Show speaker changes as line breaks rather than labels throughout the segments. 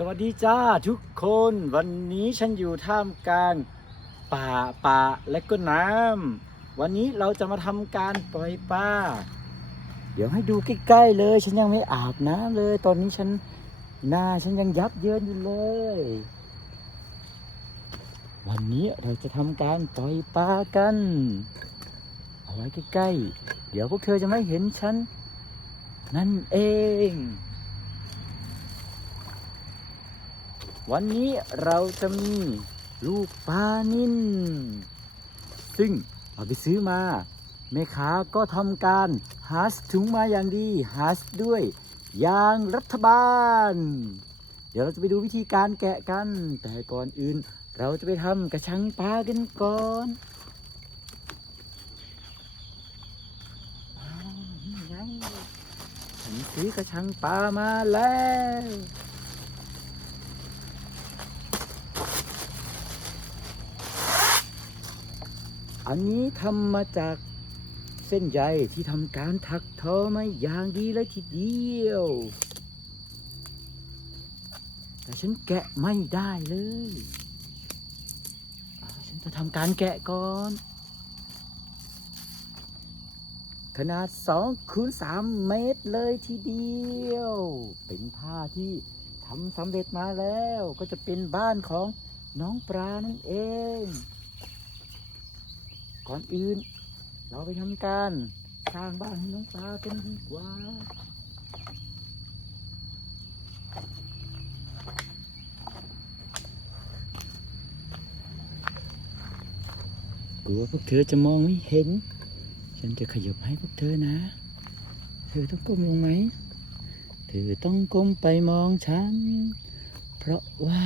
สวัสดีจ้าทุกคนวันนี้ฉันอยู่ท่ามกลางป่าป่าและก็น้ำวันนี้เราจะมาทำการปล่อยปลาเดี๋ยวให้ดูใกล้ๆเลย ฉันยังไม่อาบน้ำเลย ตอนนี้ฉันหน้าฉันยังยับเยินอยู่เลย วันนี้เราจะทำการปล่อยปลากันเอาไว้ใกล้ๆเดี๋ยวพวกเธอจะไม่เห็นฉันนั่นเอง วันนี้เราจะมีลูกปลานิ่นซึ่งเราไปซื้อมาแม่ค้าก็ทำการหาถุงมาอย่างดีหาด้วยยางรัฐบาล เดี๋ยวเราจะไปดูวิธีการแกะกัน แต่ก่อนอื่น เราจะไปทำกระชังปลากันก่อนอ้าวนี่ไงฉันซื้อกระชังปลามาแล้ว อันนี้ทำมาจากเส้นใยที่ทำการถักทอมาอย่างดีเลยทีเดียว แต่ฉันแกะไม่ได้เลย ฉันจะทำการแกะก่อน ขนาด2คูณ3เมตรเลยทีเดียว เป็นผ้าที่ทำสำเร็จมาแล้ว ก็จะเป็นบ้านของน้องปลานั่นเอง ก่อนอื่น เราไปทำการสร้างบ้านให้น้องปลากันดีกว่ากลัวพวกเธอจะมองไม่เห็น ฉันจะขยับให้พวกเธอนะ เธอต้องก้มลงไหม เธอต้องก้มไปมองฉัน เพราะว่า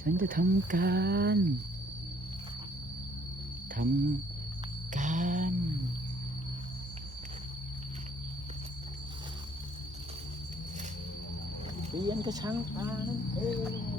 ฉันจะทำการ ทำการเปลี่ยนกระชังปลานั่นเอง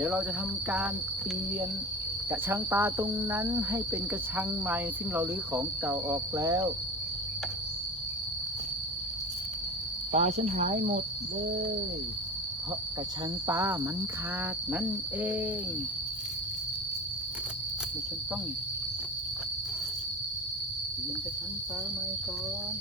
ดี๋ยวเราจะทำการเปลี่ยนกระชังปลาตรงนั้นให้เป็นกระชังใหม่ ซึ่งเราลื้อของเก่าออกแล้วปลาฉันหายหมดเลย เพราะกระชังปลามันขาดนั่นเองฉันต้องเปลี่ยิงกระชังปลาไม้ก่อน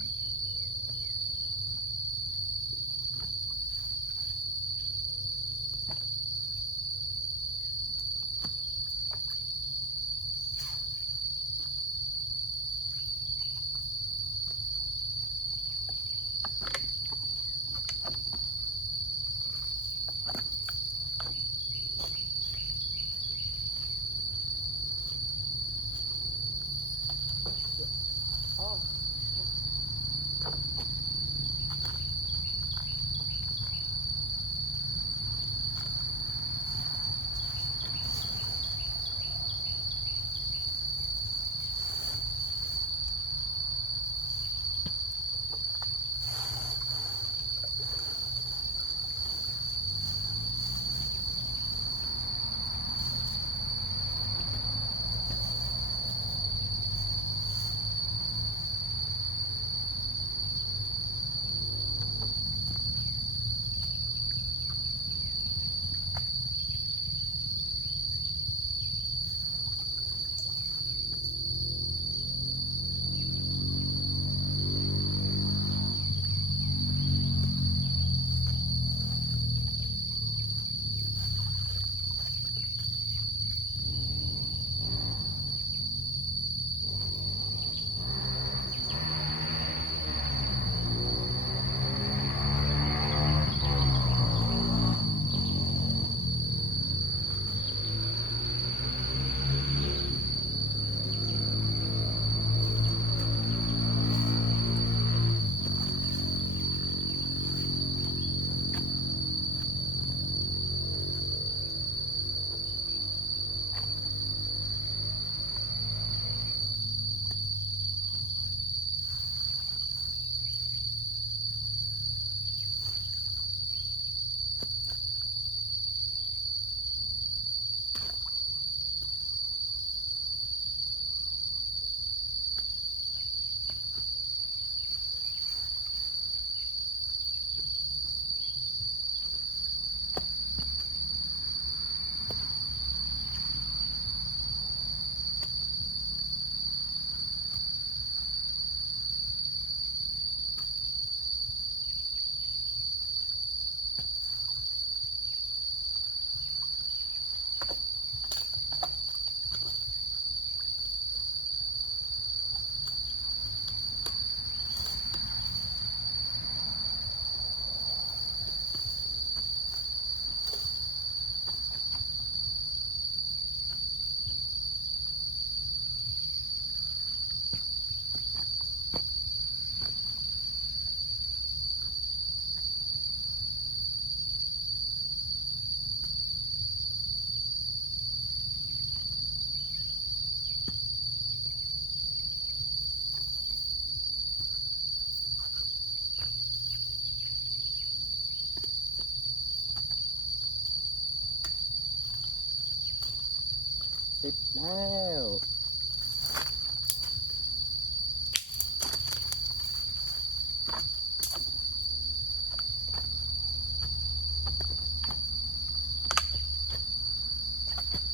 สร็จแล้ว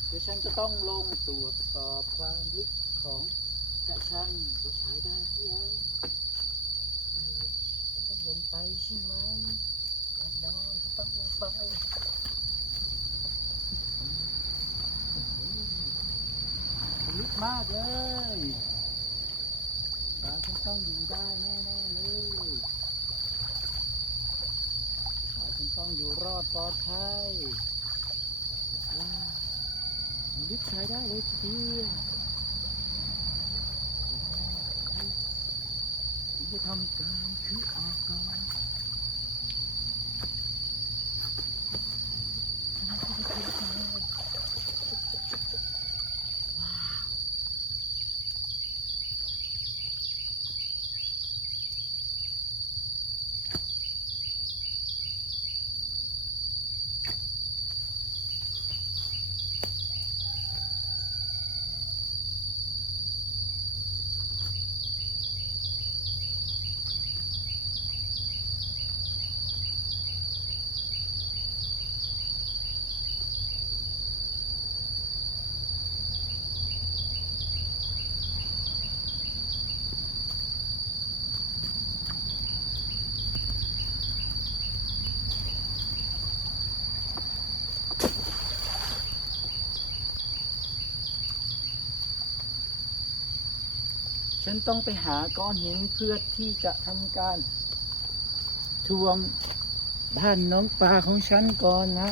เดี๋ยวฉันจะต้องลงตรวจสอบความลึกของกระชังว่าใช้ได้หรือยังเออฉันต้องลงไปใช่ไหมแน่นอนต้องลงไปโอ้โห ลึกมากเลยปลาฉันต้องอยู่ได้แน่ๆเลยปลาฉันต้องอยู่รอดปลอดภัยว้าวมันลึกใช้ได้เลยทีเดียวผมจะทำการคือออกก่อน ฉันต้องไปหาก้อนหินเพื่อที่จะทำการทวงบ้านน้องปลาของฉันก่อนนะ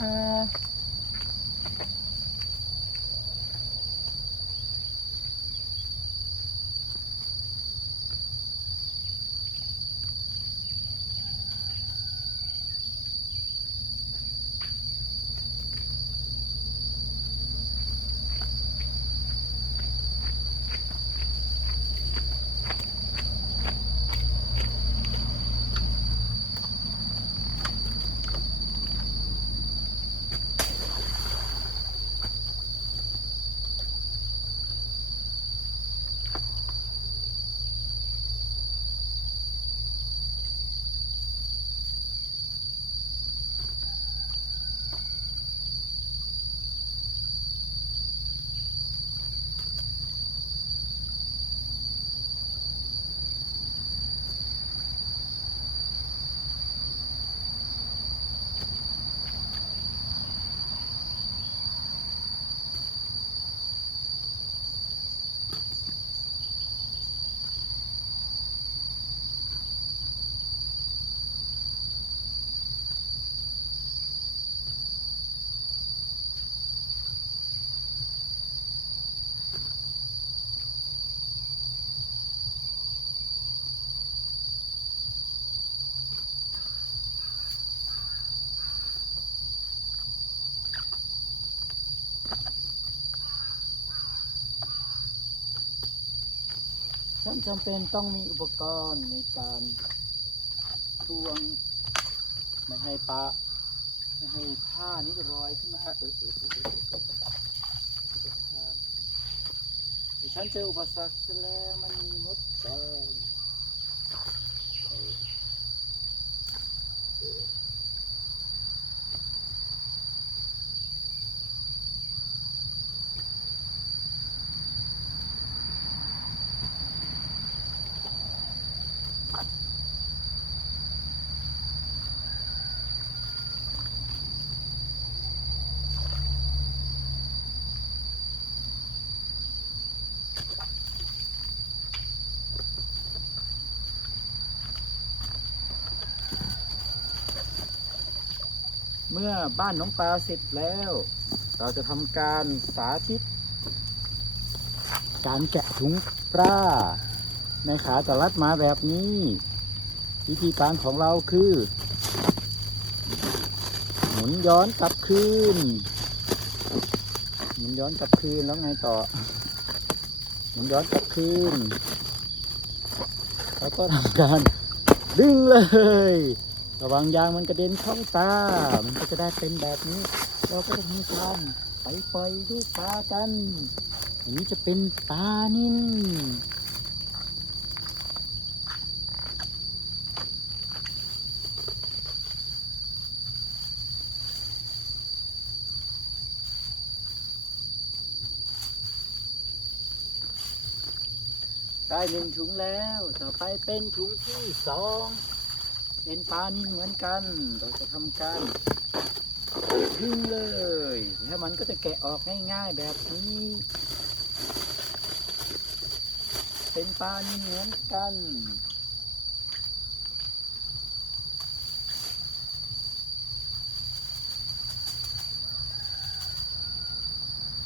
ฉันจำเป็นต้องมีอุปกรณ์ในการทวง ไม่ให้ปลาไม่ให้ผ้านี้ลอยขึ้นมาเออเออเออเออฉันเจออุปสรรคแล้วมันมีมดแดง เมื่อบ้านน้องปลาเสร็จแล้ว เราจะทำการสาธิต การแกะถุงปลาในขาจะรัดมาแบบนี้ วิธีการของเราคือ หมุนย้อนกลับคืนหมุนย้อนกลับคืนแล้วไงต่อ หมุนย้อนกลับคืนแล้วก็ทำการดึงเลย ระวังยางมันกระเด็นเข้าตา มันก็จะได้เป็นแบบนี้ เราก็จะทำการไปปล่อยลูกปลากัน อันนี้จะเป็นปลานินได้หนึ่งถุงแล้ว ต่อไปเป็นถุงที่สอง เป็นปลานินเหมือนกัน เราจะทำการดึงเลย แล้วมันก็จะแกะออกง่ายๆแบบนี้เป็นปลานินเหมือนกัน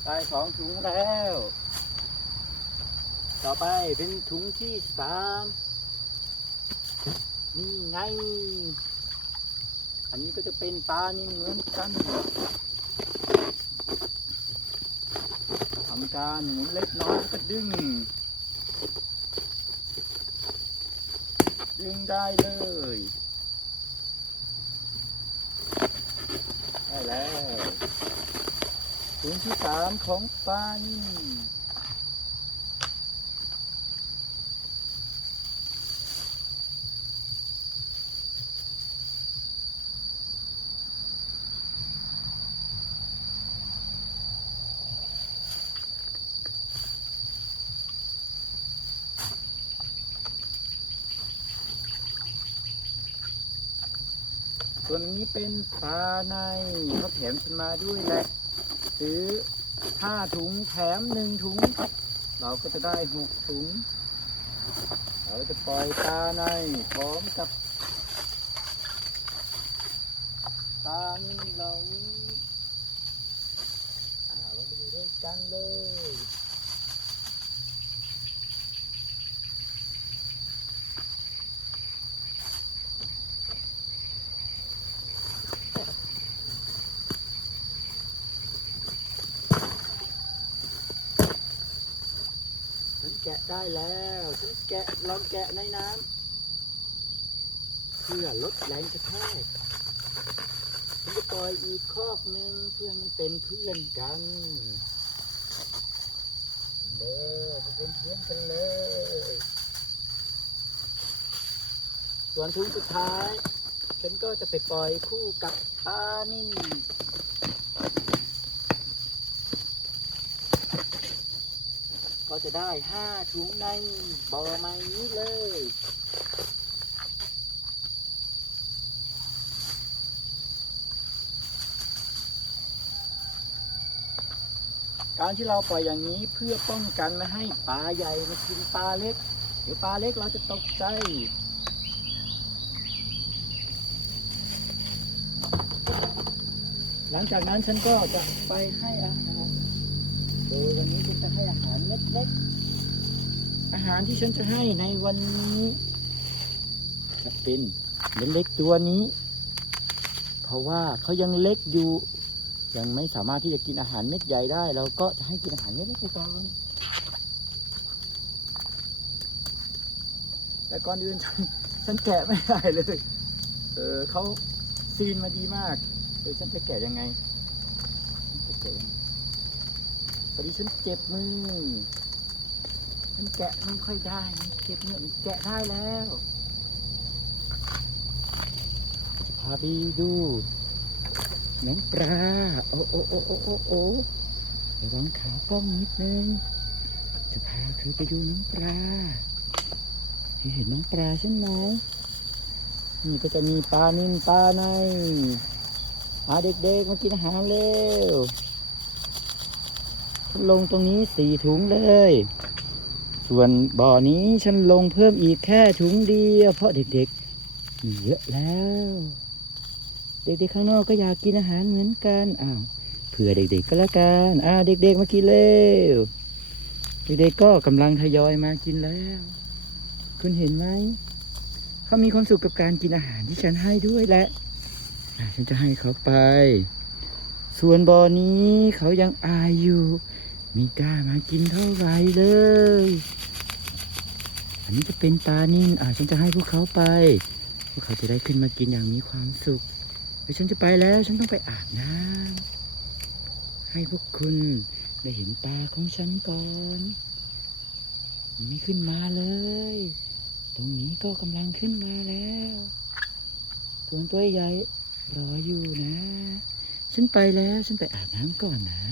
ได้สองถุงแล้ว ต่อไปเป็นถุงที่สาม นี่ไง อันนี้ก็จะเป็นปลานินเหมือนกันทำการหมุนเล็กน้อยก็ดึง ดึงได้เลยได้แล้วถุงที่สามของปลานิ เป็นปลาในเขาแถมฉันมาด้วยแหละซื้อห้าถุงแถมหนึ่งถุง เราก็จะได้หกถุง เราจะปล่อยปลาในพร้อมกับปลานิ่เหล่านี้อ่าลงไปดูด้วยกันเลย ฉัน แกะได้แล้วฉันแกะลองแกะในน้ำเพื่อลดแรงกระแทกฉันจะปล่อยอีกคอกหนึ่งเพื่อมันเป็นเพื่อนกันเลยมันเป็นเพื่อนกันเลย ส่วนทุงสุดท้าย ฉันก็จะไปปล่อยคู่กับปลานิ่ ก็จะได้ห้าถุงในบ่อไม้นี้เลย การที่เราปล่อยอย่างนี้เพื่อป้องกันไม่ให้ปลาใหญ่มากินปลาเล็ก เดี๋ยวปลาเล็กเราจะตกใจหลังจากนั้นฉันก็จะไปให้อาหาร โดยวันนี้ฉันจะให้อาหาร เล็กๆ อาหารที่ฉันจะให้ในวันนี้จะเป็นเล็กๆตัวนี้ เพราะว่าเขายังเล็กอยู่ ยังไม่สามารถที่จะกินอาหารเม็ดใหญ่ได้ เราก็จะให้กินอาหารเม็ดเล็กไปก่อนแต่ก่อนอื่นฉันฉันแกะไม่ได้เลย เออเขาซีนมาดีมากเออฉันจะแกะยังไงฉันจะแกะยังไง พอดีฉันเจ็บมือฉันแกะไม่ค่อยได้เจ็บเนี่ยมันแกะได้แล้วจะพาไปดูน้องปลาโอ้โอ้โอ้โอ้โอ้โอ้ระวังขากล้องนิดนึงจะพาเธอไปดูน้องปลาเห็นน้องปลาฉันไหมนี่ก็จะมีปลานิ่มปลาในอาเด็กๆมากินอาหารเร็ว ลงตรงนี้สี่ถุงเลย ส่วนบ่อนี้ฉันลงเพิ่มอีกแค่ถุงเดียวเพราะเด็กๆมีเยอะแล้ว เด็กๆข้างนอกก็อยากกินอาหารเหมือนกันอ้าวเผื่อเด็กๆก็แล้วกันอ่าเด็กๆมากินเร็วเด็กๆก็กำลังทยอยมากินแล้ว คุณเห็นไหมเขามีความสุขกับการกินอาหารที่ฉันให้ด้วยแหละ ฉันจะให้เขาไป ส่วนบ่อนี้เขายังอายอยู่ มีกล้ามากินเท่าไรเลย อันนี้จะเป็นปลานิ่นอ่าฉันจะให้พวกเขาไป พวกเขาจะได้ขึ้นมากินอย่างมีความสุขเดี๋ยวฉันจะไปแล้วฉันต้องไปอาบน้ำให้พวกคุณได้เห็นปลาของฉันก่อนมันไม่ขึ้นมาเลย ตรงนี้ก็กำลังขึ้นมาแล้วส่วตัวใหญ่รออยู่นะ ฉันไปแล้วฉันไปอาบน้ำก่อนนะ